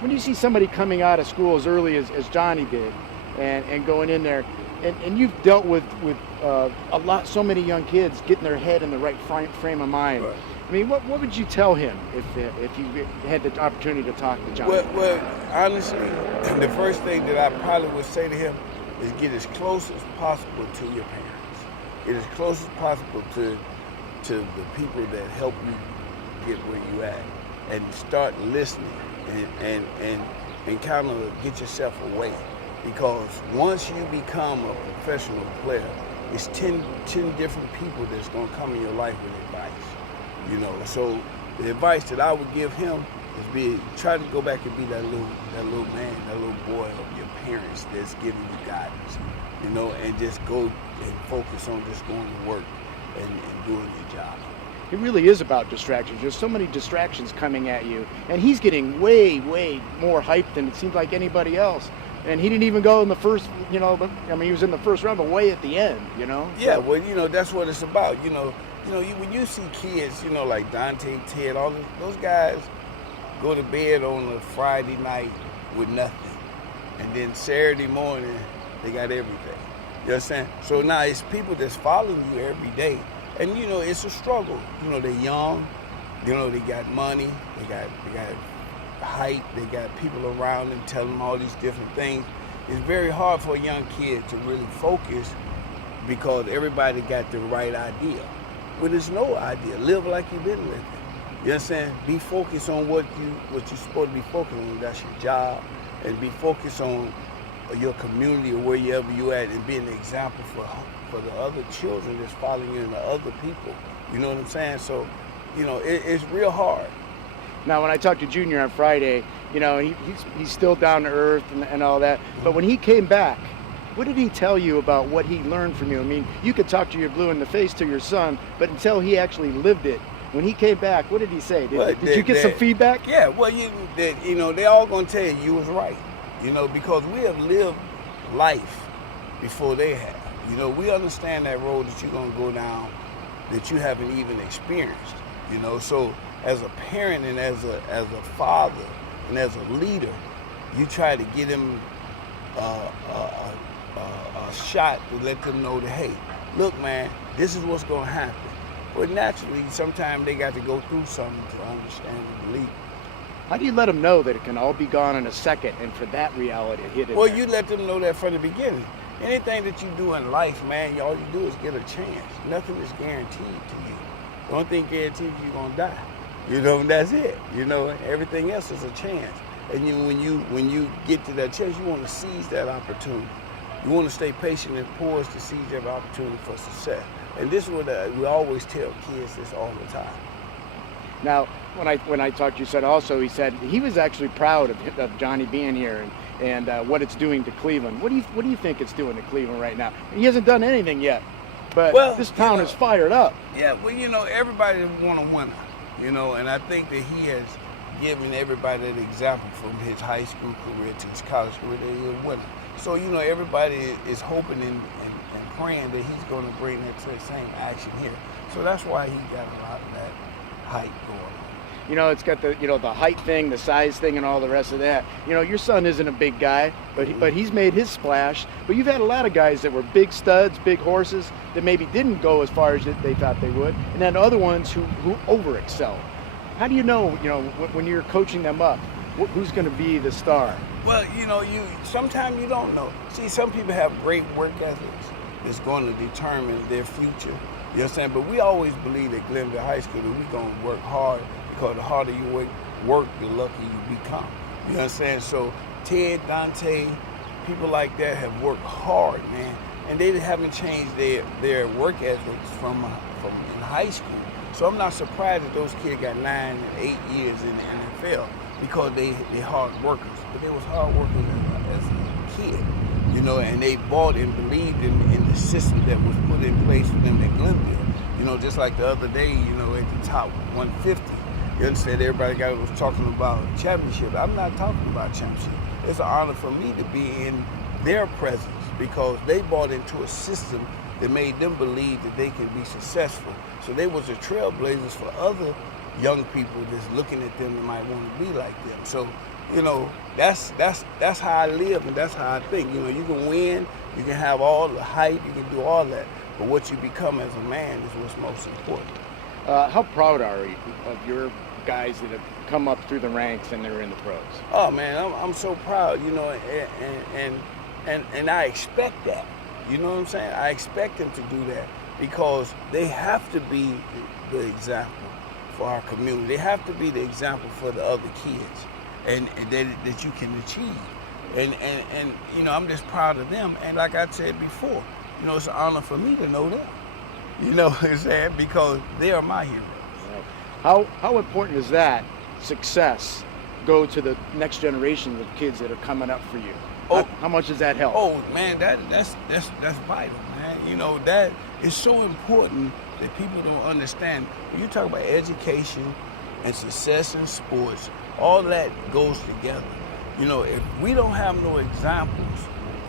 when you see somebody coming out of school as early as Johnny did, and going in there, and you've dealt with so many young kids getting their head in the right frame of mind. Right. I mean, what would you tell him if you had the opportunity to talk to Johnny? Well, honestly, the first thing that I probably would say to him is get as close as possible to your parents. Get as close as possible to the people that help you get where you at, and start listening and kind of get yourself away. Because once you become a professional player, it's 10 different people that's gonna come in your life with advice. So the advice that I would give him is try to go back and be that little man, that little boy of your parents that's giving you guidance, and just go and focus on just going to work and doing your job. It really is about distractions. There's so many distractions coming at you, and he's getting way, way more hype than it seems like anybody else. And he didn't even go in the first, he was in the first round, but way at the end, Yeah, well, that's what it's about. When you see kids, like Dante, Ted, all those guys go to bed on a Friday night with nothing. And then Saturday morning, they got everything. You understand? So now it's people that's following you every day. And, it's a struggle. They're young. They got money. They got hype. They got people around them telling them all these different things. It's very hard for a young kid to really focus because everybody got the right idea. But it's no idea. Live like you've been living. You understand? Be focused on what you're supposed to be focused on. That's your job. And be focused on your community or wherever you at, and be an example for the other children that's following you and the other people. You know what I'm saying? So, it's real hard. Now, when I talked to Junior on Friday, he's still down to earth and all that. But when he came back, what did he tell you about what he learned from you? I mean, you could talk to your blue in the face to your son, but until he actually lived it, when he came back, what did he say? Did you get some feedback? Yeah, well, they all gonna tell you was right, because we have lived life before they have. We understand that road that you're gonna go down that you haven't even experienced. So as a parent and as a father and as a leader, you try to get them a shot to let them know that, hey, look, man, this is what's gonna happen. But naturally, sometimes they got to go through something to understand and believe. How do you let them know that it can all be gone in a second and for that reality to hit it? Well, you let them know that from the beginning. Anything that you do in life, man, all you do is get a chance. Nothing is guaranteed to you. The only thing guaranteed is you're going to die. And that's it. Everything else is a chance. And when you get to that chance, you want to seize that opportunity. You want to stay patient and poised to seize that opportunity for success. And this is what we always tell kids this all the time. Now, when I talked to you, he said he was actually proud of Johnny being here and what it's doing to Cleveland. What do you think it's doing to Cleveland right now? He hasn't done anything yet, but this town is fired up. Yeah, well, everybody want a winner, and I think that he has given everybody an example from his high school career to his college career that he's a winner. So, everybody is hoping and praying that he's going to bring that same action here. So that's why he got a lot of that hype going on. It's got the height thing, the size thing, and all the rest of that. Your son isn't a big guy, but he's made his splash. But you've had a lot of guys that were big studs, big horses, that maybe didn't go as far as they thought they would, and then other ones who over-excel. How do you know, when you're coaching them up, who's going to be the star? Well, sometimes you don't know. See, some people have great work ethics that's going to determine their future. You understand? But we always believe at Glenville High School that we're going to work hard, because the harder you work, the luckier you become. You understand? So Ted, Dante, people like that have worked hard, man, and they haven't changed their work ethics from in high school. So I'm not surprised that those kids got 9 and 8 years in the NFL, because they hard workers. But they was hard workers as a kid, and they bought and believed in the system that was put in place for them at Glenville. Just like the other day, at the top 150, you understand, everybody was talking about championship. I'm not talking about championship. It's an honor for me to be in their presence, because they bought into a system that made them believe that they can be successful. So they was the trailblazers for other young people that's looking at them that might want to be like them. So, You know, that's how I live and that's how I think. You know, you can win, you can have all the hype, you can do all that, but what you become as a man is what's most important. How proud are you of your guys that have come up through the ranks and they're in the pros? Oh man, I'm so proud. You know, and I expect that. You know what I'm saying? I expect them to do that because they have to be the example for our community. They have to be the example for the other kids, and that you can achieve. And you know, I'm just proud of them. And like I said before, you know, it's an honor for me to know them. You know what I'm saying? Because they are my heroes. How important is that success go to the next generation of kids that are coming up for you? How much does that help? Oh man, that's vital, man. You know, that is so important that people don't understand. When you talk about education and success in sports, all that goes together. You know, if we don't have no examples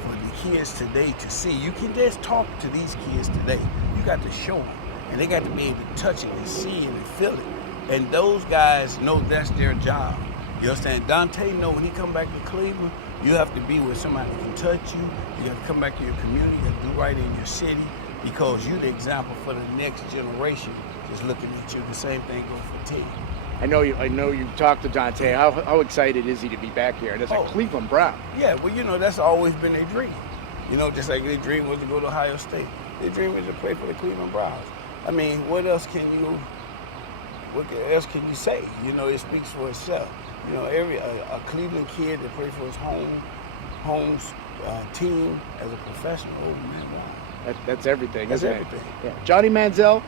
for the kids today to see, you can just talk to these kids today. You got to show them, and they got to be able to touch it and see it and feel it. And those guys know that's their job. You understand? Dante know when he come back to Cleveland, you have to be where somebody can touch you. You have to come back to your community and do right in your city because you're the example for the next generation just looking at you. The same thing goes for T. I know you talked to Dante. How excited is he to be back here? And as a Cleveland Brown. Yeah, well, you know, that's always been their dream. You know, just like their dream was to go to Ohio State. Their dream was to play for the Cleveland Browns. I mean, what else can you say? You know, it speaks for itself. You know, a Cleveland kid that plays for his home team as a professional, oh man, wow. That's everything. That's isn't everything. It? Yeah. Johnny Manziel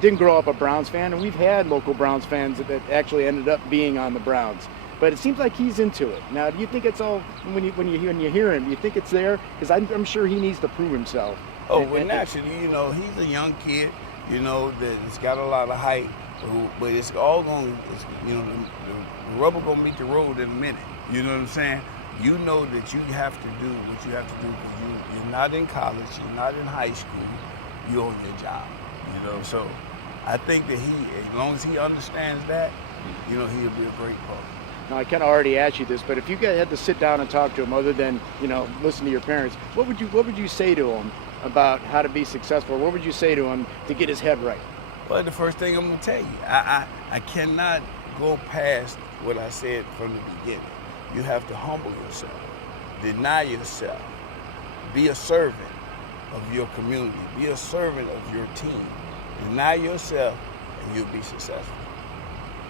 didn't grow up a Browns fan, and we've had local Browns fans that actually ended up being on the Browns. But it seems like he's into it. Now, do you think it's all when you hear him? Do you think it's there? Because I'm sure he needs to prove himself. Oh, well, naturally, you know, he's a young kid. You know that's got a lot of hype, but it's all going. You know, the rubber gonna meet the road in a minute. You know what I'm saying? You know that you have to do what you have to do because you're not in college, you're not in high school, you're on your job. You know, so I think that as long as he understands that, you know, he'll be a great pro. Now, I kind of already asked you this, but if you guys had to sit down and talk to him, other than listen to your parents, what would you say to him about how to be successful? What would you say to him to get his head right? Well, the first thing I'm gonna tell you, I cannot go past what I said from the beginning. You have to humble yourself, deny yourself, be a servant of your community, be a servant of your team. Deny yourself and you'll be successful.